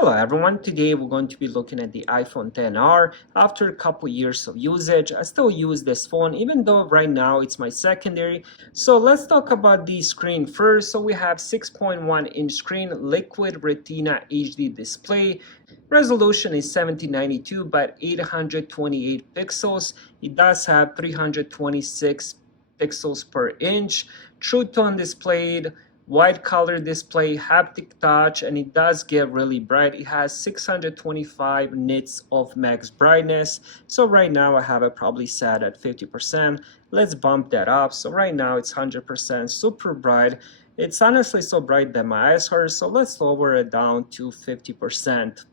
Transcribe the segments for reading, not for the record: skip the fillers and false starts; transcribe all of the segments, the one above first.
Hello everyone, today we're going to be looking at the iPhone XR. After a couple years of usage, I still use this phone even though right now it's my secondary. So let's talk about the screen first. So we have 6.1-inch screen, liquid retina HD display. Resolution is 1792 by 828 pixels. It does have 326 pixels per inch. True tone displayed, wide color display, haptic touch, and it does get really bright. It has 625 nits of max brightness. So right now I have it probably set at 50%. Let's bump that up. So right now it's 100%, super bright. It's honestly so bright that my eyes hurt. So let's lower it down to 50%.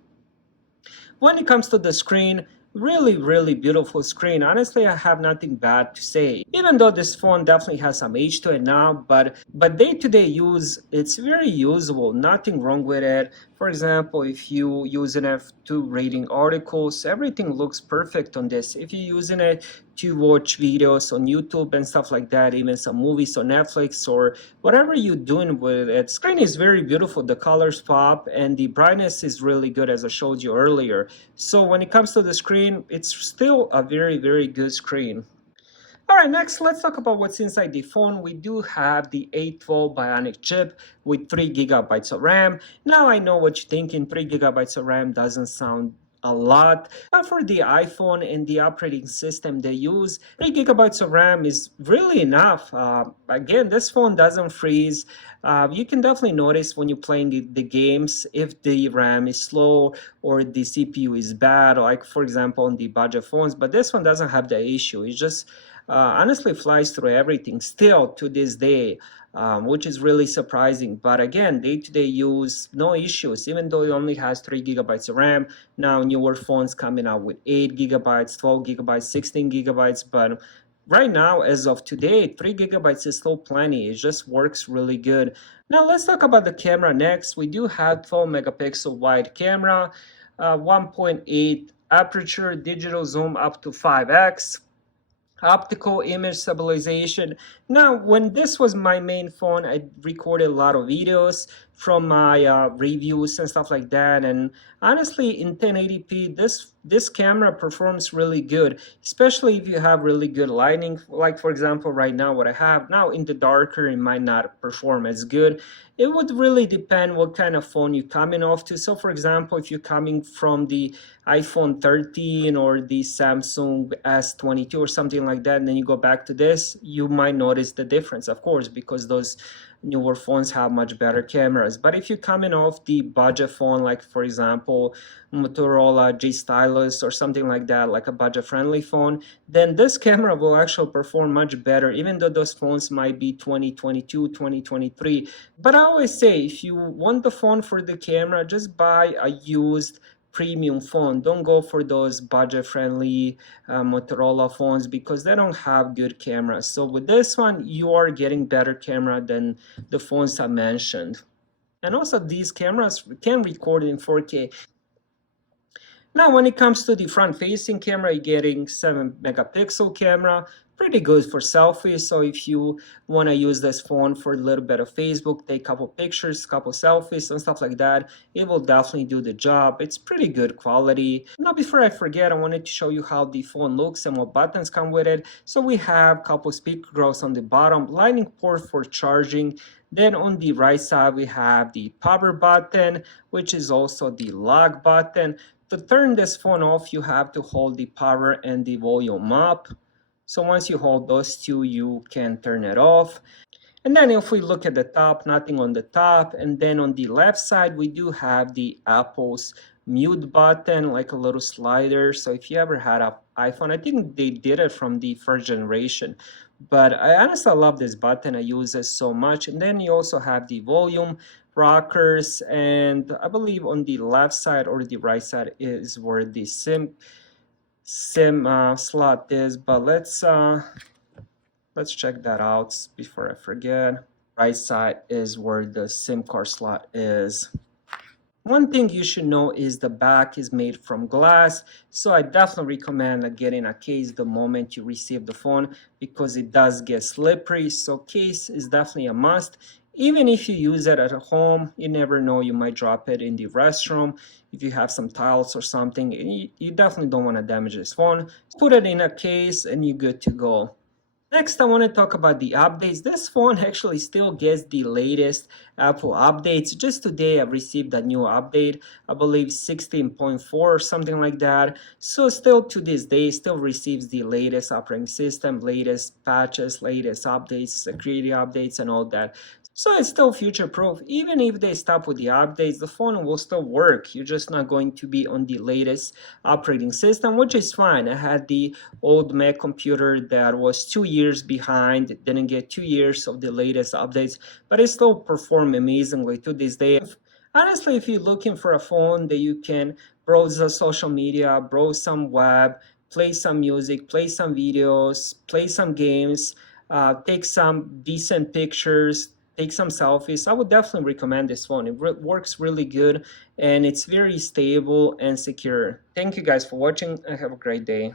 When it comes to the screen, really beautiful screen. Honestly, I have nothing bad to say. Even though this phone definitely has some age to it now, but day-to-day use, it's very usable. Nothing wrong with it. For example, if you using it to reading articles, everything looks perfect on this. If you're using it to watch videos on YouTube and stuff like that, even some movies on Netflix or whatever you're doing with it, screen is very beautiful. The colors pop and the brightness is really good, as I showed you earlier. So when it comes to the screen, it's still a very good screen. Alright, next let's talk about what's inside the phone. We do have the A12 Bionic chip with 3 gigabytes of RAM. Now I know what you're thinking, 3 gigabytes of RAM doesn't sound a lot, but for the iPhone and the operating system they use, 3 gigabytes of RAM is really enough. Again, this phone doesn't freeze. You can definitely notice when you're playing the games if the RAM is slow or the CPU is bad, like for example on the budget phones, but this one doesn't have the issue. It just honestly flies through everything still to this day, which is really surprising. But again, day-to-day use, no issues, even though it only has 3 gigabytes of RAM. Now newer phones coming out with 8 gigabytes, 12 gigabytes, 16 gigabytes, but right now, as of today, 3 gigabytes is still plenty. It just works really good. Now let's talk about the camera next. We do have 12 megapixel wide camera, 1.8 aperture, digital zoom up to 5x, optical image stabilization. Now, when this was my main phone, I recorded a lot of videos from my reviews and stuff like that, and honestly in 1080p this camera performs really good, especially if you have really good lighting. Like for example right now what I have now, in the darker it might not perform as good. It would really depend what kind of phone you're coming off to. So for example, if you're coming from the iPhone 13 or the Samsung S22 or something like that, and then you go back to this, you might notice the difference, of course, because those newer phones have much better cameras. But if you're coming off the budget phone, like for example Motorola G Stylus or something like that, like a budget friendly phone, then this camera will actually perform much better, even though those phones might be 2022, 2023. But I always say, if you want the phone for the camera, just buy a used premium phone. Don't go for those budget friendly Motorola phones, because they don't have good cameras. So with this one you are getting better camera than the phones I mentioned. And also these cameras can record in 4K. Now when it comes to the front facing camera, you're getting 7 megapixel camera, pretty good for selfies. So if you want to use this phone for a little bit of Facebook, take a couple pictures, couple selfies and stuff like that, it will definitely do the job. It's pretty good quality. Now before I forget, I wanted to show you how the phone looks and what buttons come with it. So we have a couple speaker grills on the bottom, lightning port for charging. Then on the right side we have the power button, which is also the lock button. To turn this phone off, you have to hold the power and the volume up. So once you hold those two, you can turn it off. And then if we look at the top, nothing on the top. And then on the left side, we do have the Apple's mute button, like a little slider. So if you ever had an iPhone, I think they did it from the first generation. But I honestly love this button. I use it so much. And then you also have the volume rockers, and I believe on the left side or the right side is where the SIM slot is. But let's check that out before I forget. Right side is where the SIM card slot is. One thing you should know is the back is made from glass, so I definitely recommend getting a case the moment you receive the phone, because it does get slippery. So case is definitely a must. Even if you use it at home, you never know, you might drop it in the restroom if you have some tiles or something. You definitely don't want to damage this phone. Put it in a case and you're good to go. Next, I want to talk about the updates. This phone actually still gets the latest Apple updates. Just today, I received a new update, I believe 16.4 or something like that. So still to this day, still receives the latest operating system, latest patches, latest updates, security updates, and all that. So it's still future proof. Even if they stop with the updates, the phone will still work. You're just not going to be on the latest operating system, which is fine. I had the old Mac computer that was 2 years behind, didn't get 2 years of the latest updates, but it still performed amazingly to this day. Honestly, if you're looking for a phone that you can browse the social media, browse some web, play some music, play some videos, play some games, take some decent pictures, take some selfies, I would definitely recommend this phone. It works really good and it's very stable and secure. Thank you guys for watching and have a great day.